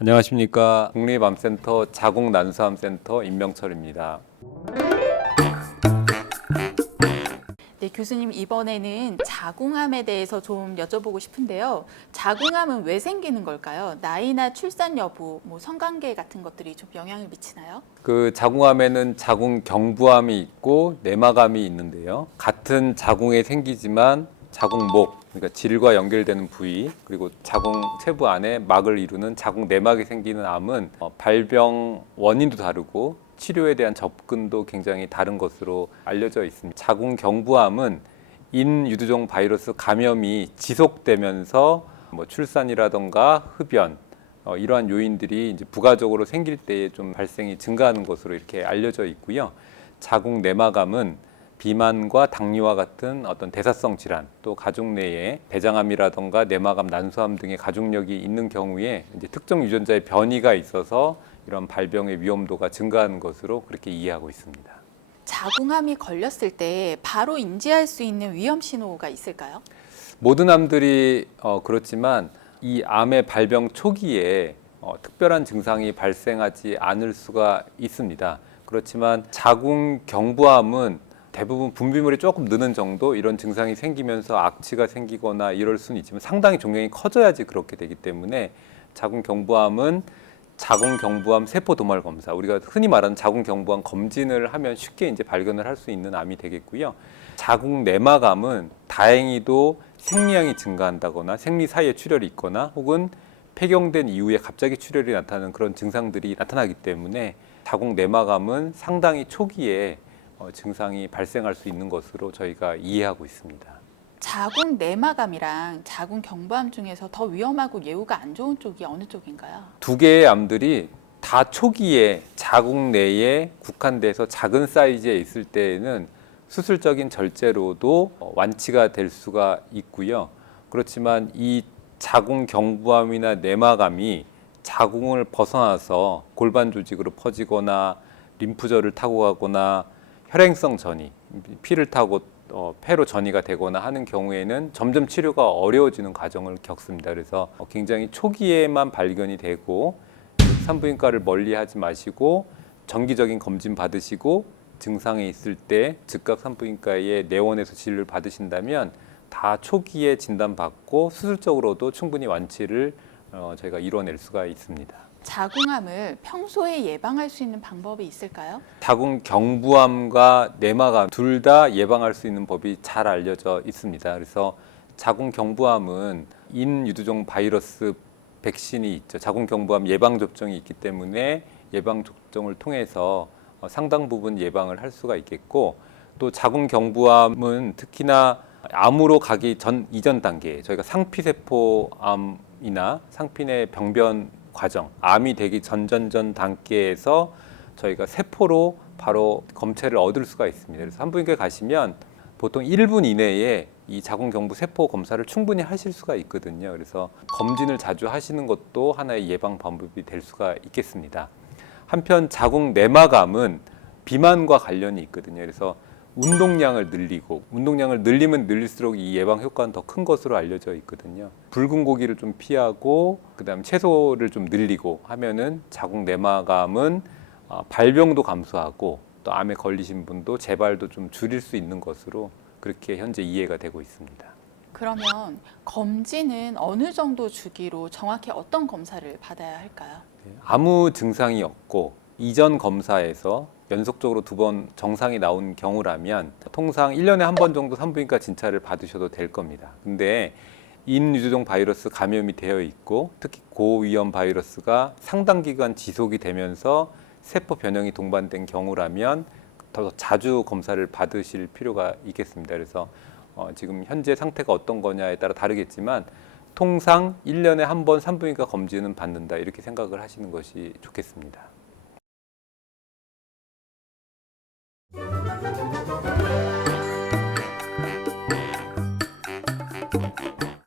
안녕하십니까 국립암센터 자궁난수암센터 임명철입니다. 네, 교수님 이번에는 자궁암에 대해서 좀 여쭤보고 싶은데요. 자궁암은 왜 생기는 걸까요? 나이나 출산 여부, 뭐 성관계 같은 것들이 좀 영향을 미치나요? 그 자궁암에는 자궁 경부암이 있고 내막암이 있는데요. 같은 자궁에 생기지만 자궁목 그러니까 질과 연결되는 부위 그리고 자궁 체부 안에 막을 이루는 자궁 내막이 생기는 암은 어, 발병 원인도 다르고 치료에 대한 접근도 굉장히 다른 것으로 알려져 있습니다. 자궁 경부암은 인유두종 바이러스 감염이 지속되면서 뭐 출산이라던가 흡연 어, 이러한 요인들이 이제 부가적으로 생길 때에 좀 발생이 증가하는 것으로 이렇게 알려져 있고요. 자궁 내막암은 비만과 당뇨와 같은 어떤 대사성 질환 또 가족 내에 대장암이라던가 내막암, 난소암 등의 가족력이 있는 경우에 이제 특정 유전자의 변이가 있어서 이런 발병의 위험도가 증가하는 것으로 그렇게 이해하고 있습니다. 자궁암이 걸렸을 때 바로 인지할 수 있는 위험 신호가 있을까요? 모든 암들이 어, 그렇지만 이 암의 발병 초기에 어, 특별한 증상이 발생하지 않을 수가 있습니다. 그렇지만 자궁 경부암은 대부분 분비물이 조금 느는 정도 이런 증상이 생기면서 악취가 생기거나 이럴 수는 있지만 상당히 종양이 커져야지 그렇게 되기 때문에 자궁 경부암은 자궁 경부암 세포 도말 검사 우리가 흔히 말하는 자궁 경부암 검진을 하면 쉽게 이제 발견을 할 수 있는 암이 되겠고요. 자궁 내막암은 다행히도 생리량이 증가한다거나 생리 사이에 출혈이 있거나 혹은 폐경된 이후에 갑자기 출혈이 나타나는 그런 증상들이 나타나기 때문에 자궁 내막암은 상당히 초기에 어, 증상이 발생할 수 있는 것으로 저희가 이해하고 있습니다. 자궁 내막암이랑 자궁 경부암 중에서 더 위험하고 예후가 안 좋은 쪽이 어느 쪽인가요? 두 개의 암들이 다 초기에 자궁 내에 국한돼서 작은 사이즈에 있을 때에는 수술적인 절제로도 어, 완치가 될 수가 있고요. 그렇지만 이 자궁 경부암이나 내막암이 자궁을 벗어나서 골반 조직으로 퍼지거나 림프절을 타고 가거나 혈행성 전이 피를 타고 어, 폐로 전이가 되거나 하는 경우에는 점점 치료가 어려워지는 과정을 겪습니다. 그래서 어, 굉장히 초기에만 발견이 되고 산부인과를 멀리하지 마시고 정기적인 검진 받으시고 증상이 있을 때 즉각 산부인과에 내원해서 진료를 받으신다면 다 초기에 진단받고 수술적으로도 충분히 완치를 어, 저희가 이뤄낼 수가 있습니다. 자궁암을 평소에 예방할 수 있는 방법이 있을까요? 자궁 경부암과 내막암 둘 다 예방할 수 있는 법이 잘 알려져 있습니다. 그래서 자궁 경부암은 인유두종 바이러스 백신이 있죠. 자궁 경부암 예방 접종이 있기 때문에 예방 접종을 통해서 어, 상당 부분 예방을 할 수가 있겠고 또 자궁 경부암은 특히나 암으로 가기 전 이전 단계 저희가 상피세포암이나 상피내 병변 과정, 암이 되기 전전전 단계에서 저희가 세포로 바로 검체를 얻을 수가 있습니다. 그래서 산부인과에 가시면 보통 1분 이내에 이 자궁경부 세포 검사를 충분히 하실 수가 있거든요. 그래서 검진을 자주 하시는 것도 하나의 예방 방법이 될 수가 있겠습니다. 한편 자궁 내막암은 비만과 관련이 있거든요. 그래서 운동량을 늘리고 운동량을 늘리면 늘릴수록 이 예방 효과는 더 큰 것으로 알려져 있거든요. 붉은 고기를 좀 피하고 그다음 채소를 좀 늘리고 하면은 자궁 내막암은 어, 발병도 감소하고 또 암에 걸리신 분도 재발도 좀 줄일 수 있는 것으로 그렇게 현재 이해가 되고 있습니다. 그러면 검진은 어느 정도 주기로 정확히 어떤 검사를 받아야 할까요? 아무 증상이 없고 이전 검사에서 연속적으로 두 번 정상이 나온 경우라면 통상 1년에 한 번 정도 산부인과 진찰을 받으셔도 될 겁니다. 근데 인유두종 바이러스 감염이 되어 있고 특히 고위험 바이러스가 상당 기간 지속이 되면서 세포 변형이 동반된 경우라면 더 자주 검사를 받으실 필요가 있겠습니다. 그래서 어, 지금 현재 상태가 어떤 거냐에 따라 다르겠지만 통상 1년에 한 번 산부인과 검진은 받는다 이렇게 생각을 하시는 것이 좋겠습니다.